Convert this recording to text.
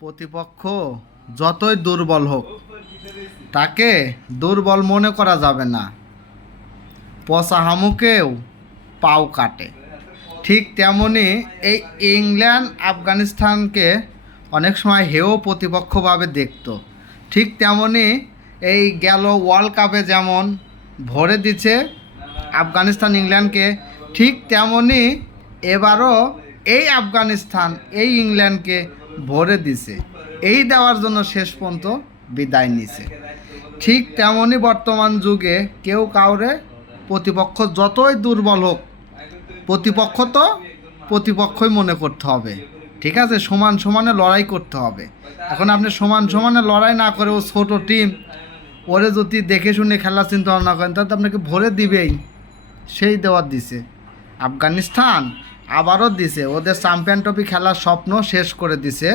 প্রতিপক্ষ যতই দুর্বল হোক তাকে দুর্বল মনে করা যাবে না। পচা হামুকেও পাও কাটে। ঠিক তেমনি এই ইংল্যান্ড আফগানিস্তানকে অনেক সময় হেয় প্রতিপক্ষভাবে দেখত। ঠিক তেমনি এই গেল ওয়ার্ল্ড কাপে যেমন ভরে দিচ্ছে আফগানিস্তান ইংল্যান্ডকে, ঠিক তেমনি এবারও এই আফগানিস্তান এই ইংল্যান্ডকে ভরে দিছে। এই দেওয়ার জন্য শেষ পর্যন্ত বিদায় নিছে। ঠিক তেমনি বর্তমান যুগে কেউ কাউরে প্রতিপক্ষ যতই দুর্বল হোক প্রতিপক্ষ তো প্রতিপক্ষই মনে করতে হবে। ঠিক আছে, সমান সমানে লড়াই করতে হবে। এখন আপনি সমান সমানে লড়াই না করে ও ছোটো টিম, ওরে যদি দেখে শুনে খেলার চিন্তা ভাবনা করেন তাহলে আপনাকে ভরে দিবেই। সেই দেওয়ার দিছে আফগানিস্তান, আবারও দিছে। ওদের চ্যাম্পিয়ন ট্রফি খেলার স্বপ্ন শেষ করে দিছে